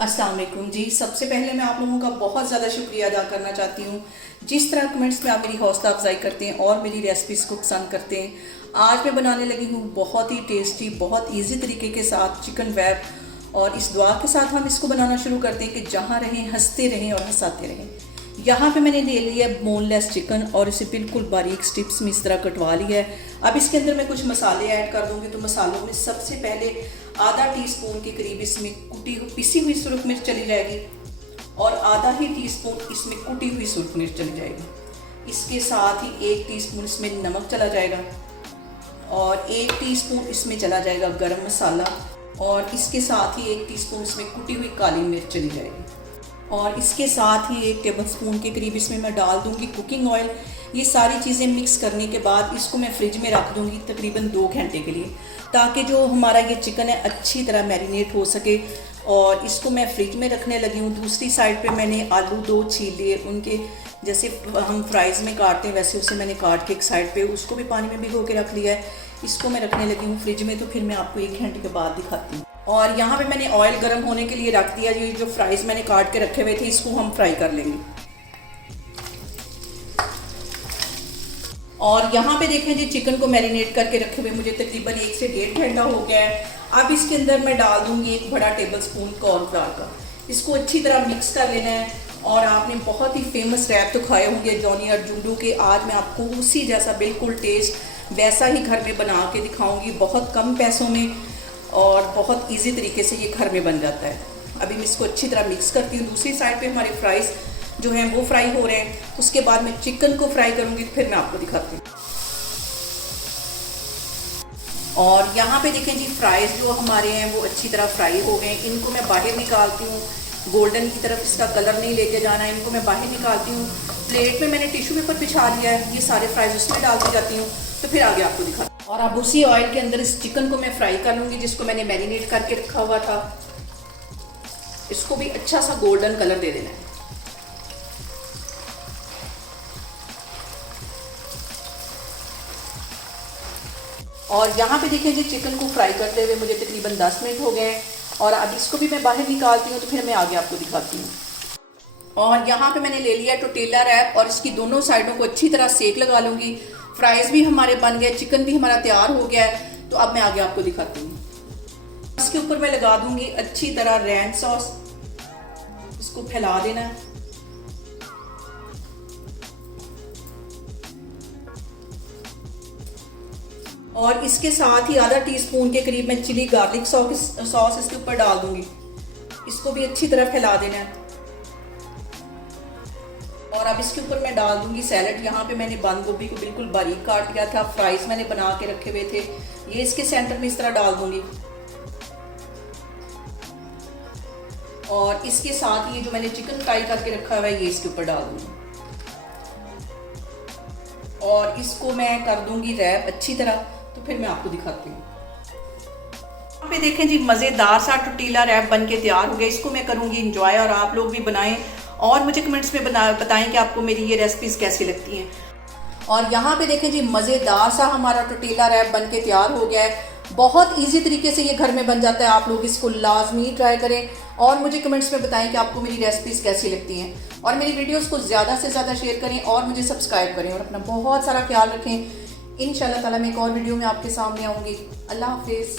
अस्सलाम वालेकुम जी। सबसे पहले मैं आप लोगों का बहुत ज़्यादा शुक्रिया अदा करना चाहती हूँ जिस तरह कमेंट्स में आप मेरी हौसला अफजाई करते हैं और मेरी रेसिपीज़ को पसंद करते हैं। आज मैं बनाने लगी हूँ बहुत ही टेस्टी, बहुत इजी तरीके के साथ चिकन रैप। और इस दुआ के साथ हम इसको बनाना शुरू करते हैं कि जहाँ रहें हंसते रहें और हंसाते रहें। यहाँ पे मैंने ले लिया है बोनलेस चिकन और इसे बिल्कुल बारीक स्ट्रिप्स में इस तरह कटवा लिया है। अब इसके अंदर मैं कुछ मसाले ऐड कर दूँगी। तो मसालों में सबसे पहले आधा टीस्पून के करीब इसमें पिसी हुई सुरख मिर्च चली जाएगी और आधा ही टीस्पून इसमें कुटी हुई सुरख मिर्च चली जाएगी। इसके साथ ही 1 टीस्पून इसमें नमक चला जाएगा और 1 टीस्पून इसमें चला जाएगा गरम मसाला और इसके साथ ही 1 टीस्पून इसमें कुटी हुई काली मिर्च चली जाएगी और इसके साथ ही 1 टेबलस्पून के करीब इसमें मैं डाल दूंगी कुकिंग ऑयल। ये सारी चीज़ें मिक्स करने के बाद इसको मैं फ्रिज में रख दूंगी तकरीबन 2 घंटे के लिए, ताकि जो हमारा ये चिकन है अच्छी तरह मैरिनेट हो सके। और इसको मैं फ्रिज में रखने लगी हूँ। दूसरी साइड पे मैंने आलू 2 छील लिए, उनके जैसे हम फ्राइज़ में काटते हैं वैसे उसे मैंने काट के एक साइड पे उसको भी पानी में भिगो के रख लिया है। इसको मैं रखने लगी हूँ फ्रिज में, तो फिर मैं आपको 1 घंटे के बाद दिखाती हूँ। और यहाँ पे मैंने ऑयल गर्म होने के लिए रख दिया। ये जो फ्राइज़ मैंने काट के रखे हुए थे इसको हम फ्राई कर लेंगे। और यहाँ पे देखें जी, चिकन को मैरिनेट करके रखे हुए मुझे तकरीबन 1 से 1.5 घंटा हो गया है। अब इसके अंदर मैं डाल दूंगी 1 बड़ा टेबलस्पून कॉर्नफ्लावर का। इसको अच्छी तरह मिक्स कर लेना है। और आपने बहुत ही फेमस रैप तो खाए होंगे जॉनी अर्जुंडू के। आज मैं आपको उसी जैसा बिल्कुल टेस्ट वैसा ही घर में बना के दिखाऊंगी, बहुत कम पैसों में और बहुत इजी तरीके से ये घर में बन जाता है। अभी मैं इसको अच्छी तरह मिक्स करती हूँ। दूसरी साइड पे हमारे फ्राइज़ जो हैं वो फ्राई हो रहे हैं। उसके बाद मैं चिकन को फ्राई करूँगी, फिर मैं आपको दिखाती हूँ। और यहाँ पे देखें जी, फ्राइज़ जो हमारे हैं वो अच्छी तरह फ्राई हो गए। इनको मैं बाहर निकालती हूँ। गोल्डन की तरफ इसका कलर नहीं लेके जाना है। इनको मैं बाहर निकालती हूँ। प्लेट में मैंने टिश्यू पेपर बिछा लिया है। ये सारे फ्राइज़ उसमें डालती जाती हूँ, तो फिर आगे आपको दिखाती हूँ। और अब उसी ऑयल के अंदर इस चिकन को मैं फ्राई कर लूँगी जिसको मैंने मैरिनेट करके रखा हुआ था। इसको भी अच्छा सा गोल्डन कलर दे देना है। और यहाँ पे देखें जी, चिकन को फ्राई करते हुए मुझे तकरीबन 10 मिनट हो गए हैं। और अब इसको भी मैं बाहर निकालती हूँ, तो फिर मैं आगे आपको दिखाती हूँ। और यहाँ पे मैंने ले लिया टोटेला रैप और इसकी दोनों साइडों को अच्छी तरह सेक लगा लूँगी। फ्राइज़ भी हमारे बन गए, चिकन भी हमारा तैयार हो गया है। तो अब मैं आगे आपको दिखाती हूँ। इसके ऊपर मैं लगा दूँगी अच्छी तरह रैन सॉस। इसको फैला देना है। और इसके साथ ही आधा टीस्पून के करीब मैं चिली गार्लिक सॉस इसके ऊपर डाल दूंगी। इसको भी अच्छी तरह फैला देना है। और अब इसके ऊपर मैं डाल दूंगी सैलड। यहाँ पे मैंने बंद गोभी को बिल्कुल बारीक काट लिया था। फ्राइज मैंने बना के रखे हुए थे, ये इसके सेंटर में इस तरह डाल दूंगी। और इसके साथ ये जो मैंने चिकन फ्राई करके रखा हुआ है ये इसके ऊपर डाल दूंगी। और इसको मैं कर दूंगी रैप अच्छी तरह, तो फिर मैं आपको दिखाती हूँ। यहाँ पे देखें जी, मज़ेदार सा टोटेला रैप बन के तैयार हो गया। इसको मैं करूँगी इंजॉय और आप लोग भी बनाएं और मुझे कमेंट्स में बताएं कि आपको मेरी ये रेसिपीज़ कैसी लगती हैं। और यहाँ पे देखें जी, मज़ेदार सा हमारा टोटेला रैप बन के तैयार हो गया है। बहुत इजी तरीके से ये घर में बन जाता है। आप लोग इसको लाजमी ट्राई करें और मुझे कमेंट्स में बताएं कि आपको मेरी रेसिपीज़ कैसी लगती हैं। और मेरी वीडियोस को ज़्यादा से ज़्यादा शेयर करें और मुझे सब्सक्राइब करें और अपना बहुत सारा ख्याल रखें। इंशाल्लाह ताला मैं एक और वीडियो में आपके सामने आऊँगी। अल्लाह हाफिज़।